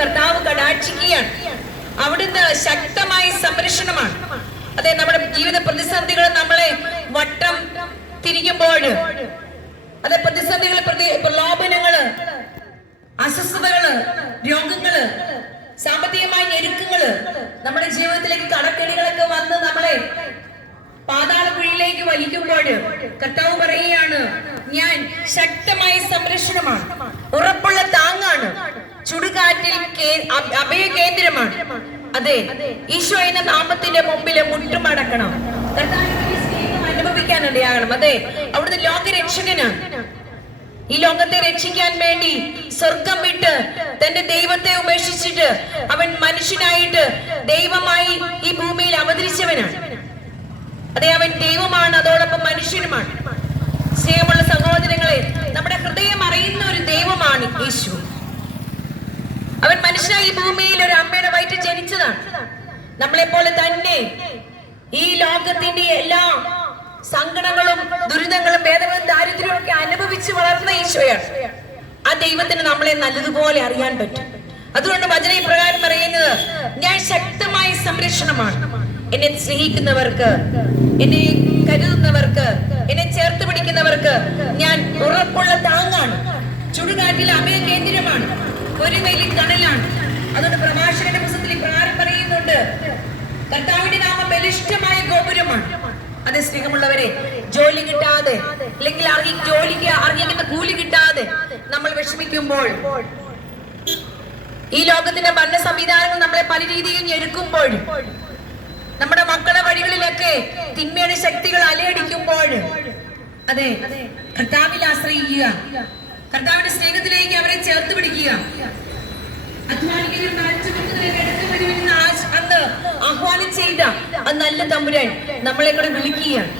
കർത്താവ് കടാക്ഷിക്കുകയാണ്. അവിടുന്ന് ശക്തമായ സംരക്ഷണമാണ്. അതെ നമ്മുടെ ജീവിത പ്രതിസന്ധികൾ നമ്മളെ വട്ടം തിരിക്കുമ്പോൾ അതെ പ്രതിസന്ധികൾ പ്രതി പ്രലോഭനങ്ങൾ അസ്വസ്ഥതകൾ രോഗങ്ങൾ സാമ്പത്തികമായ ഞെരുക്കങ്ങൾ നമ്മുടെ ജീവിതത്തിലേക്ക് കടക്കെണികളൊക്കെ വന്ന് നമ്മളെ പാതാളക്കുഴിയിലേക്ക് വലിക്കുമ്പോൾ കർത്താവ് പറയുകയാണ് ഞാൻ ശക്തമായ സംരക്ഷണമാണ്. താങ്ങാണ് അഭ- അഭയ കേന്ദ്രമാണ്. അതെ ഈശോ എന്ന നാമത്തിന്റെ മുമ്പിൽ മുട്ടുമടക്കണം. അനുഭവിക്കാനിടയാകണം അതെ അവിടുന്ന് ലോകരക്ഷകനാണ്. ഈ ലോകത്തെ രക്ഷിക്കാൻ വേണ്ടി സ്വർഗം വിട്ട് തന്റെ ദൈവത്തെ ഉപേക്ഷിച്ചിട്ട് അവൻ മനുഷ്യനായിട്ട് ദൈവമായി ഈ ഭൂമിയിൽ അവതരിച്ചവനാണ്. അതെ അവൻ ദൈവമാണ് അതോടൊപ്പം മനുഷ്യനുമാണ്. സ്നേഹമുള്ള സഹോദരങ്ങളെ നമ്മുടെ ഹൃദയം അറിയുന്ന ഒരു ദൈവമാണ് യേശു അവൻ മനുഷ്യനായി ഭൂമിയിൽ ഒരു അമ്മയുടെ വയറ്റിൽ ജനിച്ചതാണ്. നമ്മളെ പോലെ തന്നെ ഈ ലോകത്തിന്റെ എല്ലാ സങ്കടങ്ങളും ദുരിതങ്ങളും വേദനകളും ദാരിദ്ര്യവും ഒക്കെ അനുഭവിച്ച് വളർന്ന ഈശോയാണ്. ആ ദൈവത്തിന് നമ്മളെ നല്ലതുപോലെ അറിയാൻ പറ്റും. അതുകൊണ്ട് വചന ഇപ്രകാരം പറയുന്നത് ഞാൻ ശക്തമായ സംരക്ഷണമാണ്. എന്നെ സ്നേഹിക്കുന്നവർക്ക് എന്നെ കരുതുന്നവർക്ക് എന്നെ ചേർത്ത് പിടിക്കുന്നവർക്ക് ഞാൻ ഉറപ്പുള്ള താങ്ങാണ്. ചുടുകാറ്റിൽ അഭയ കേന്ദ്രമാണ് ഒരു വലിയ കടലാണ്. അതുകൊണ്ട് പ്രഭാഷകന്റെ പുസ്തകത്തിൽ പ്രാരം പറയുന്നുണ്ട്. കർത്താവിന്റെ നാമം ബലിഷ്ടമായ ഗോപുരമാണ്. അതെ സ്നേഹമുള്ളവരെ ജോലി കിട്ടാതെ അല്ലെങ്കിൽ അർഹി ജോലിക്ക് അർഹിക്കുന്ന കൂലി കിട്ടാതെ നമ്മൾ വിഷമിക്കുമ്പോൾ ഈ ലോകത്തിന്റെ ഭരണ സംവിധാനങ്ങൾ നമ്മളെ പല രീതിയിൽ ഞെരുക്കുമ്പോൾ നമ്മുടെ മക്കളുടെ വഴികളിലൊക്കെ തിന്മയുടെ ശക്തികൾ അലയടിക്കുമ്പോൾ അതെ കർത്താവിൽ ആശ്രയിക്കുക. കർത്താവിന്റെ സ്നേഹത്തിലേക്ക് അവരെ ചേർത്ത് പിടിക്കുക. അന്ന് ആഹ്വാനം ചെയ്ത ആ നല്ല തമ്പുരാൻ നമ്മളെ കൂടെ വിളിക്കുകയാണ്.